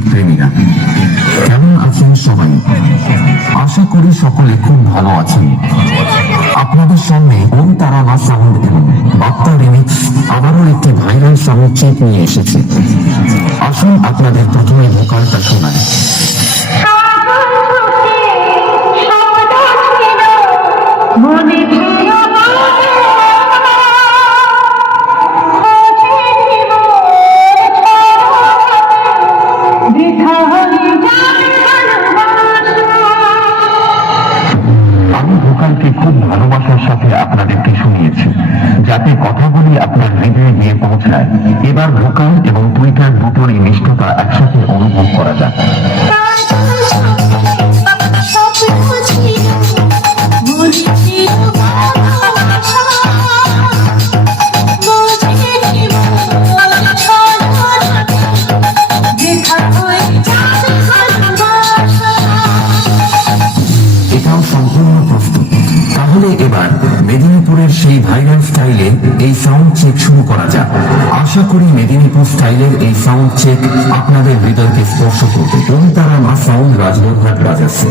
সঙ্গীত প্রেমীরা, কেমন আছেন সবাই? আশা করি সকলে খুব ভালো আছেন। আপনাদের সামনে ওম তারা মা সাউন্ড এবং বার্তা রিমিক্স আবারও একটি ভাইরাল সাউন্ড চেক নিয়ে এসেছে। আসুন আপনাদের প্রথমে ভোকালটা শোনায়। আমি ভোকালকে খুব ভালোবাসার সাথে আপনাদেরকে শুনিয়েছি, যাতে কথাগুলি আপনার হৃদয়ে গিয়ে পৌঁছায়। এবার ভোকাল এবং টুইটার দুটোরই নিষ্ঠতা একসাথে অনুভব করা যাক। এটাও সম্পূর্ণ প্রস্তুত। তাহলে এবার মেদিনীপুরের সেই ভাইরাল স্টাইলে এই সাউন্ড চেক শুরু করা যাক। আশা করি মেদিনীপুর স্টাইলের এই সাউন্ড চেক আপনাদের হৃদয়কে স্পর্শ করবে। ওম তারা মা সাউন্ড রাজবরহাট বাজাচ্ছে।